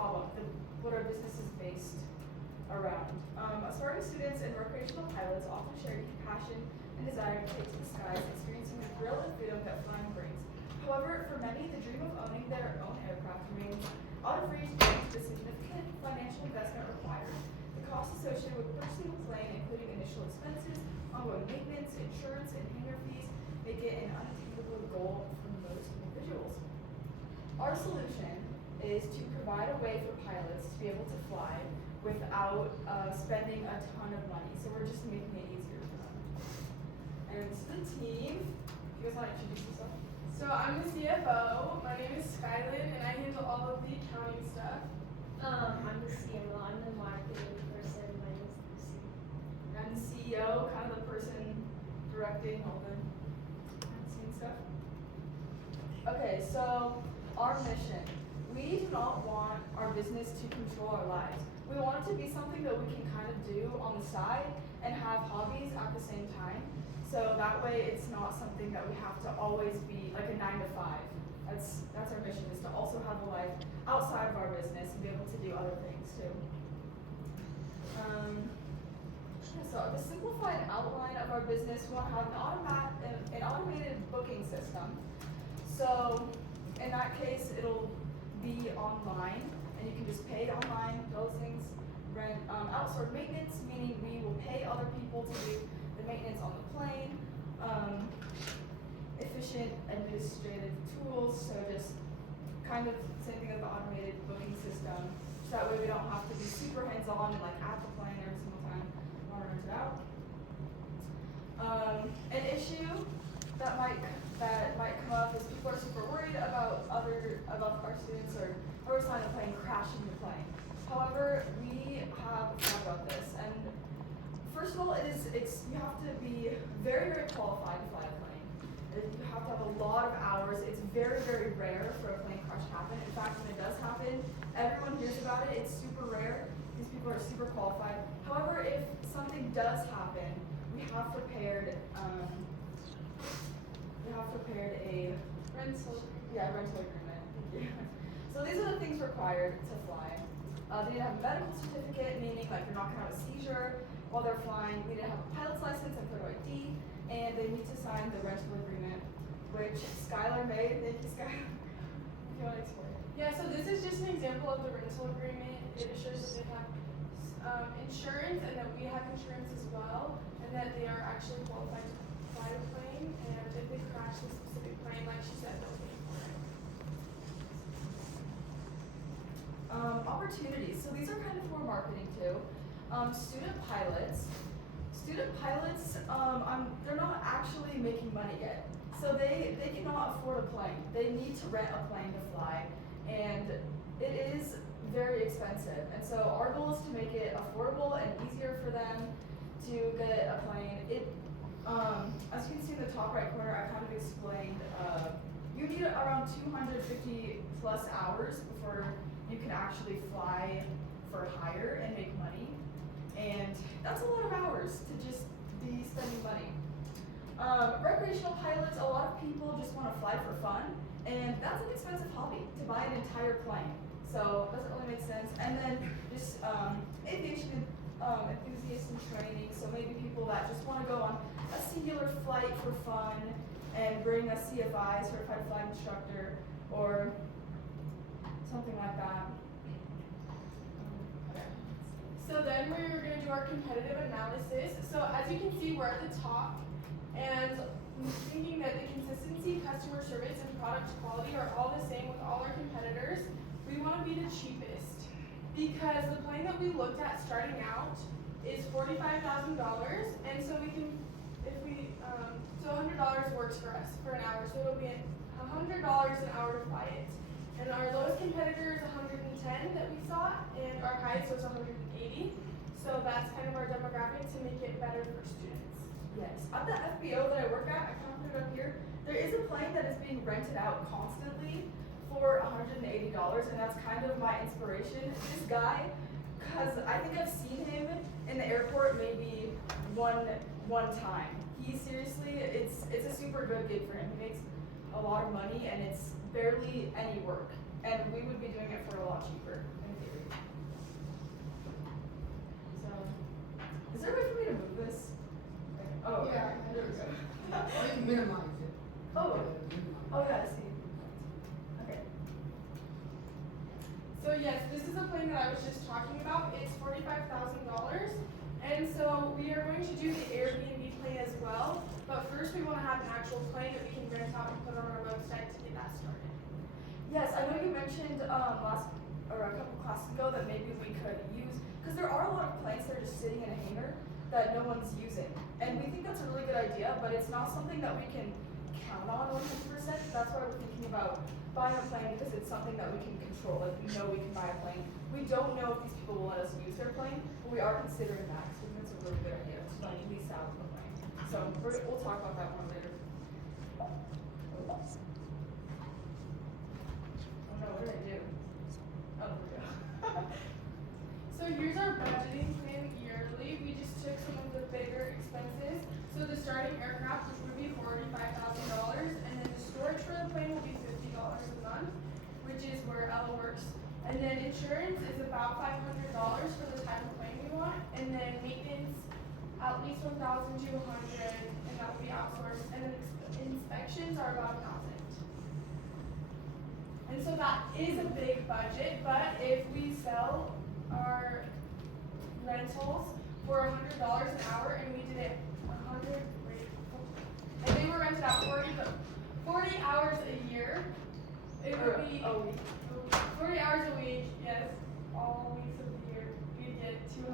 problem, what our business is based around. Aspiring students and recreational pilots often share a deep passion and desire to take to the skies, experiencing the thrill and freedom that flying brings. However, for many, the dream of owning their own aircraft remains out of reach due to the significant financial investment required. The costs associated with purchasing a plane, including initial expenses, ongoing maintenance, insurance, and hangar fees, make it an unattainable goal for most individuals. Our solution is to provide a way for pilots to be able to fly without spending a ton of money. So we're just making it easier for them. And to the team, if you guys want to introduce yourself. So I'm the CFO. My name is Skylin, and I handle all of the accounting stuff. I'm the CMO. I'm the marketing person. My name is Lucy. I'm the CEO, kind of the person directing all the scene stuff. Okay, so our mission. We do not want our business to control our lives. We want it to be something that we can kind of do on the side and have hobbies at the same time. So that way it's not something that we have to always be like a 9 to 5. That's our mission, is to also have a life outside of our business and be able to do other things too. So the simplified outline of our business, we want to have an automated booking system. So in that case, it'll be online, and you can just pay it online, those things. Rent outsourced maintenance, meaning we will pay other people to do the maintenance on the plane. Efficient administrative tools, so just kind of same thing as the automated booking system. So that way we don't have to be super hands-on and like at the plane every single time we want to rent it out. An issue that might come up is people are super worried about our students or whoever's flying the plane crashing the plane. However, we have thought about this, and first of all, you have to be very, very qualified to fly a plane. You have to have a lot of hours. It's very, very rare for a plane crash to happen. In fact, when it does happen, everyone hears about it. It's super rare. These people are super qualified. However, if something does happen, we have prepared a rental agreement. Yeah. So these are the things required to fly. They need to have a medical certificate, meaning like you're not going to have a seizure while they're flying. They need to have a pilot's license and photo ID, and they need to sign the rental agreement, which Skylar made. Thank you, Skylar. If you want to explain. Yeah, so this is just an example of the rental agreement. It assures that they have insurance and that we have insurance as well, and that they are actually qualified to fly the plane, and if they crash the specific plane, like she said, they'll pay for it. Opportunities. So these are kind of for marketing too. Student pilots. They're not actually making money yet. So they cannot afford a plane. They need to rent a plane to fly, and it is very expensive. And so our goal is to make it affordable and easier for them to get a plane. As you can see in the top right corner, I kind of explained, you need around 250 plus hours before you can actually fly for hire and make money. And that's a lot of hours to just be spending money. Recreational pilots, a lot of people just want to fly for fun, and that's an expensive hobby to buy an entire plane. So it doesn't really make sense. And then just aviation enthusiasts in training, so maybe people that just want to go on a singular flight for fun and bring a CFI, certified flight instructor, or something like that. So then we're going to do our competitive analysis. So as you can see, we're at the top, and thinking that the consistency, customer service, and product quality are all the same with all our competitors, we want to be the cheapest, because the plane that we looked at starting out is $45,000, and so we can, so $100 works for us for an hour, so it'll be $100 an hour to fly it. And our lowest competitor is 110 that we saw, and our highest was 180. So that's kind of our demographic to make it better for students. Yes. At the FBO that I work at, I kind of put it up here, there is a plane that is being rented out constantly for $180, and that's kind of my inspiration. This guy, because I think I've seen him in the airport maybe one time. He seriously, it's a super good gig for him. He makes a lot of money, and it's barely any work, and we would be doing it for a lot cheaper in the was just talking about, it's $45,000. And so we are going to do the Airbnb plane as well. But first we want to have an actual plane that we can rent out and put on our website to get that started. Yes, I know you mentioned last or a couple classes ago that maybe we could use, because there are a lot of planes that are just sitting in a hangar that no one's using, and we think that's a really good idea, but it's not something that we can count on 100%. That's why we're thinking about buying a plane, because it's something that we can control. Like, we know we can buy a plane. We don't know if these people will let us use their plane, but we are considering that, because we think it's a really good idea to like lease out the plane. So we'll talk about that more later. Oh no, what did I do? Oh, there we go. So here's our budgeting plan yearly. We just took some of the bigger expenses. So the starting aircraft, which would be $45,000, and then the storage for the plane will be $50 a month, which is where Ella works. And then insurance is about $500 for the type of plane we want, and then maintenance at least $1,200, and that will be outsourced. And then inspections are about $1,000. And so that is a big budget, but if we sell our rentals for $100 an hour and we did it and they were rented out 40 hours a year, it would be 40 hours a week, yes, all weeks of the year, we'd get $208,000.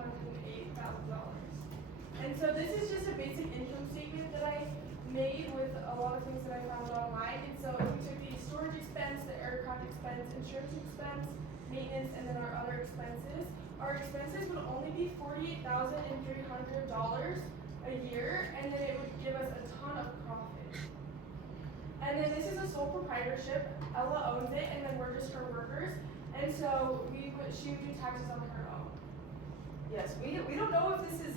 And so this is just a basic income statement that I made with a lot of things that I found online. And so if we took the storage expense, the aircraft expense, insurance expense, maintenance, and then our other expenses, our expenses would only be $48,300 a year, and then it would give us a ton of profit. And then this is a sole proprietorship. Ella owns it, and then we're just her workers. And so she would do taxes on her own. Yes, we don't know if this is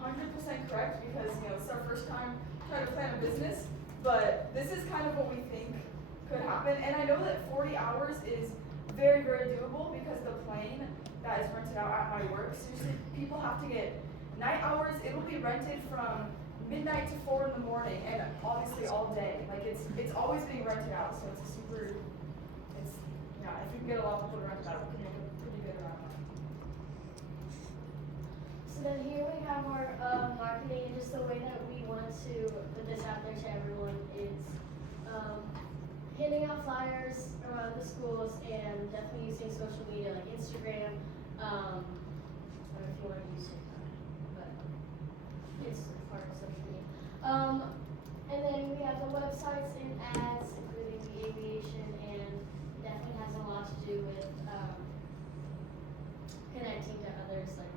100% correct, because it's our first time trying to plan a business, but this is kind of what we think could happen. And I know that 40 hours is very, very doable, because the plane that is rented out at my work, seriously, people have to get night hours. It will be rented from midnight to 4 in the morning, and obviously all day. Like, it's always being rented out, so it's if we can get a lot of people to rent it out, we can make a pretty good amount of money. So then here we have our marketing, and just the way that we want to put this out there to everyone is handing out flyers around the schools, and definitely using social media like Instagram, or if you want to use TikTok, but it's part of social media. And then we have the websites and ads, including the aviation, and definitely has a lot to do with connecting to others, like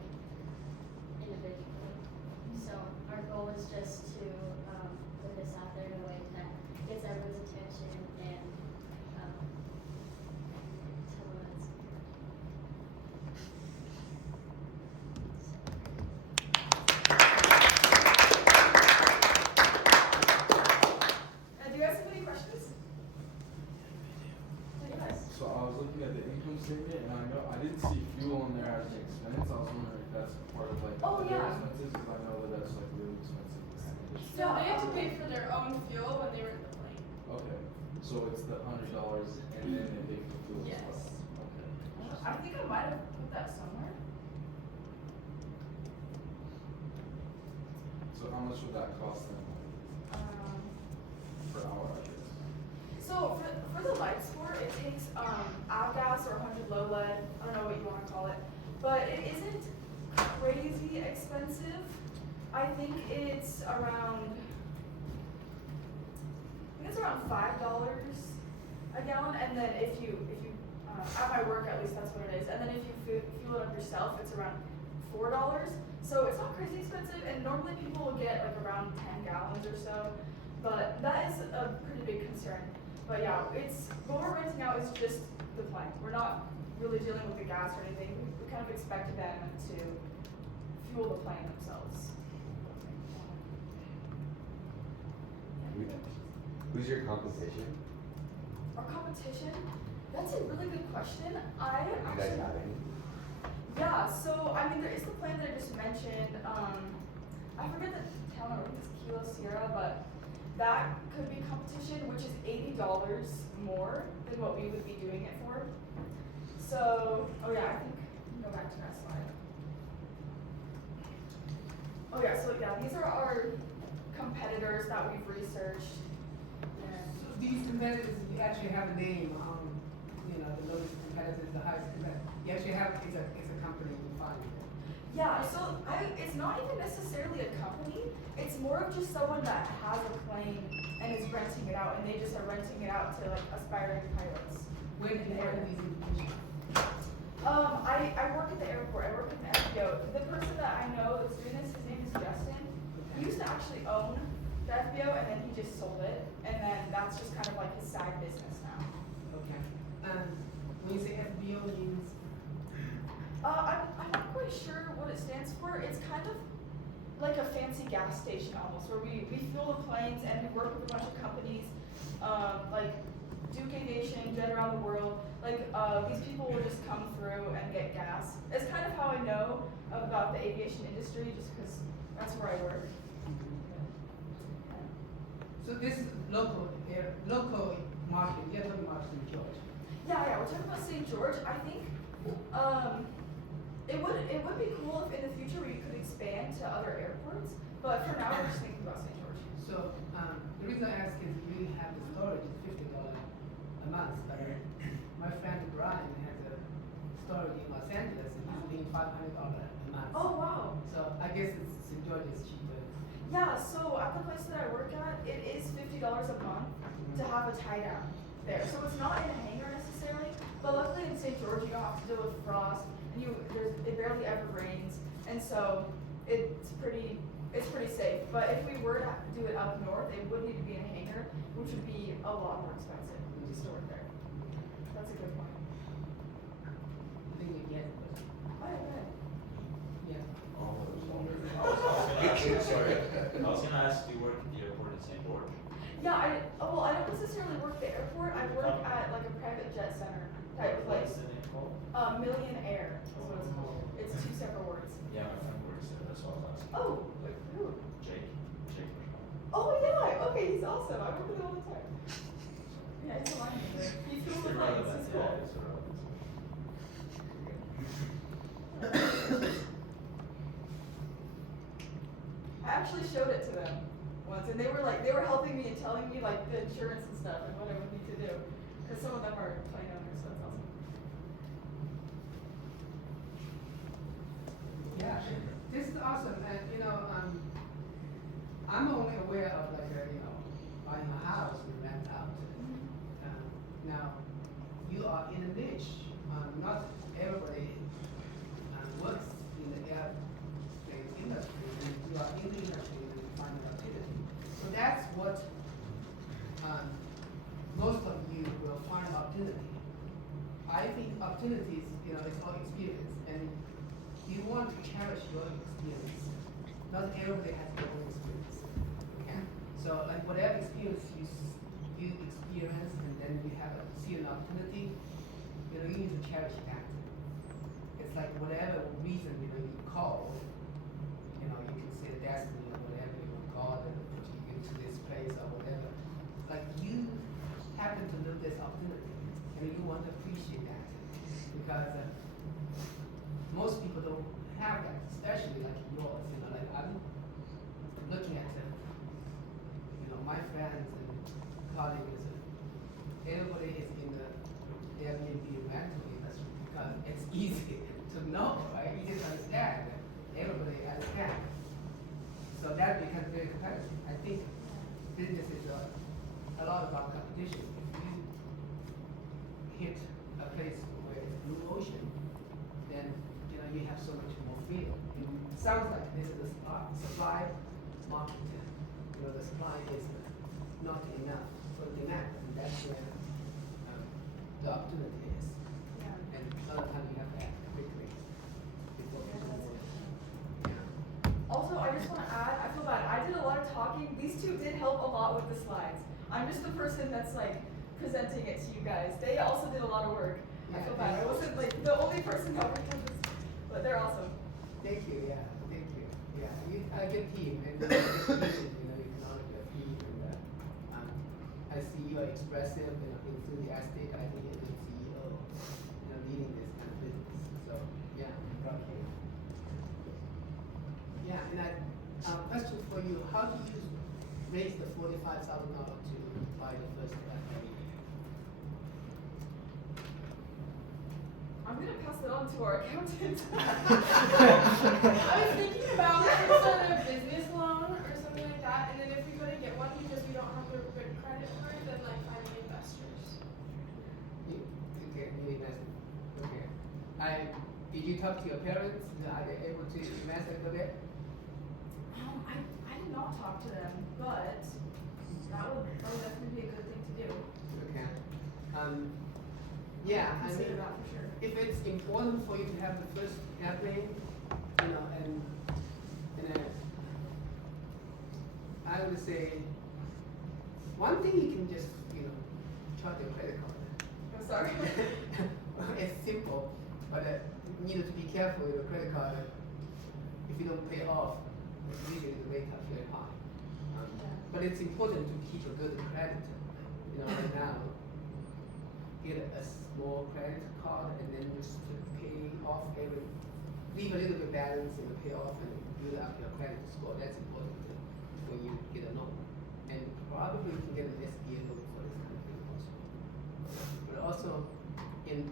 individually. So our goal is just to put this out there in a way that gets everyone's attention and tell them it's Do you guys have any questions? Yes. So I was looking at the income statement, and I didn't see fuel in there as an expense. I was wondering if that's part of like Oh, other yeah. expenses, because I know that that's like really expensive. So they have to pay for their own fuel when they rent the plane. Okay, so it's the $100, and then they pay for fuel Yes. as well. Okay. I think I might have put that somewhere. So how much would that cost them per hour, I guess? So for the light sport, it takes avgas or 100 low lead. I don't know what you want to call it, but it isn't crazy expensive. I think it's around $5 a gallon, and then if you at my work at least that's what it is, and then if you fuel it up yourself, it's around $4. So it's not crazy expensive, and normally people will get like around 10 gallons or so, but that is a pretty big concern. But yeah, what we're renting out is just the plane. We're not really dealing with the gas or anything. We kind of expect them to fuel the plane themselves. Who's your competition? Our competition? That's a really good question. Do you guys have any? Yeah, so I mean there is the plan that I just mentioned. I forget the town, I think it's Kilo Sierra, but that could be competition, which is $80 more than what we would be doing it for. So, oh yeah, I think, go back. back to that slide. Oh yeah, so yeah, these are our competitors that we've researched. And So these competitors, you actually have a name, you know, the lowest competitors, the highest competitor. You actually have, it's a company you find. yeah, so it's not even necessarily a company. It's more of just someone that has a plane and is renting it out, and they just are renting it out to like aspiring pilots. Where did you find these information? I work at the airport. I work at the FBO. The person that I know that's doing this, his name is Justin. He used to actually own the FBO, and then he just sold it, and then that's just kind of like his side business now. Okay. When you say FBO means, I'm not quite sure what it stands for. It's kind of like a fancy gas station almost, where we fuel the planes and we work with a bunch of companies, like Duke Aviation, Jet Around the World. Like these people will just come through and get gas. It's kind of how I know about the aviation industry, just because that's where I work. so this is local market, you're talking about St. George. Yeah, we're talking about St. George. I think it would be cool if in the future we could expand to other airports, but for now we're just thinking about St. George. So, the reason I ask is you have the storage is $50 a month, but my friend Brian has a storage in Los Angeles and he's paying $500 a month. Oh wow. So I guess St. George is cheaper. Yeah, so at the place that I work at, it is $50 a month to have a tie down there. So it's not in a hangar necessarily, but luckily in St. George you don't have to deal with frost, and it barely ever rains, and so it's pretty safe. But if we were to do it up north, it would need to be in a hangar, which would be a lot more expensive to store it there. That's a good point. I think we get it. Oh, yeah. Yeah. I was gonna ask, do you work at the airport in St. George? Yeah, I don't necessarily work at the airport. I work at like a private jet center type What's place. the name called? Million Air is what it's called. It's two separate words. Yeah, my friend works there, that's what I was asking. Oh, wait, who? Jake Bushman. Oh yeah, okay, he's awesome. I work with him all the time. Yeah, he's a line manager. He fuels the planes. Irrelevant, He's yeah, cool. it's irrelevant. I actually showed it to them once, and they were helping me and telling me like the insurance and stuff and what I would need to do, because some of them are plane owners, so that's awesome. Yeah, this is awesome, and you know, I'm only aware of like you know, buying a house and rent out. Now, you are in a niche. Not everybody works in the aerospace industry, and you are in the industry and finding activity. So that's what most of you will find opportunity. I think opportunities, you know, it's all experience, and you want to cherish your experience. Not everybody has their own experience. Okay? So like whatever experience you experience, and then you have see an opportunity, you know, you need to cherish that. It's like whatever reason, you know, you call, you know, you can say destiny or whatever, you know, God put you into this place or whatever. Like you happen to live this opportunity, and you want to appreciate that, because most people don't have that, especially like yours. You know, like I'm looking at, you know, my friends and colleagues. Everybody is in the Airbnb rental industry because it's easy to know, right? Easy to understand. Everybody understands. So that becomes very competitive. I think business is a lot about competition. If you hit a place where it's blue ocean, then you know you have so much more freedom. It sounds like this is a supply market. You know, the supply is not enough for the demand, and that's where the opportunity is. Yeah. And sometimes you have to act quickly before Yeah, people that's work. Yeah. Also, I just want to add, I feel bad. I did a lot of talking. These two did help a lot with the slides. I'm just the person that's like presenting it to you guys. They also did a lot of work. I feel bad. I wasn't like the only person that worked on this, but they're awesome. Thank you. Yeah. Thank you. Yeah. You a good team, and you know, you can honor your team, and I see you are expressive and enthusiastic. I think you're a good CEO, you know, leading this kind of business. So yeah, I'm proud how do you raise the $45,000 to buy the first airplane? I'm gonna pass it on to our accountant. I was thinking about some sort of business loan or something like that, and then if we couldn't get one because we don't have the good credit for it, then like finding investors. Okay, you invest. Okay. Did you talk to your parents? Are they able to invest a little bit? I did not talk to them, but that would definitely be a good thing to do. Okay. Yeah, I Consider mean, that for sure. if it's important for you to have the first airplane, you know, and I would say one thing you can just, you know, charge your credit card. I'm sorry. It's simple, but you need to be careful with the credit card. If you don't pay off, usually the rate are very high. But it's important to keep a good credit. You know, right now, get a small credit card and then just to pay off leave a little bit balance and pay off and build up your credit score. That's important when you get a loan. And probably you can get an SBA loan for this kind of thing also. But also, in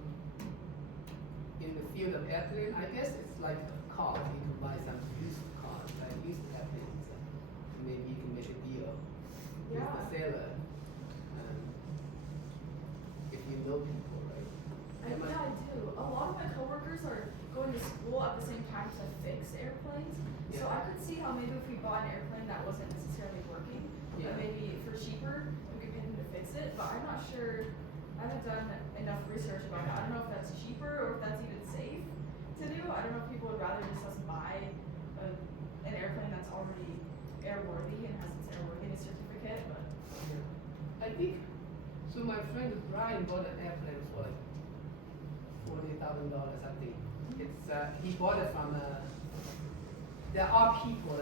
the field of airplane, I guess it's like a car. You can buy some used cars, like used airplanes. Maybe you can make a deal with the seller. If you know people, right? Yeah, I do. A lot of my coworkers are going to school at the same time to fix airplanes. So Yeah. I could see how maybe if we bought an airplane that wasn't necessarily working, Yeah. but maybe for cheaper, we could pay them to fix it. But I'm not sure. I haven't done enough research about it. I don't know if that's cheaper or if that's even safe to do. I don't know if people would rather just us buy an airplane that's already airworthy and has its airworthiness certificate. But I think, so my friend Brian bought an airplane for like $40,000, I think. It's, he bought it from, there are people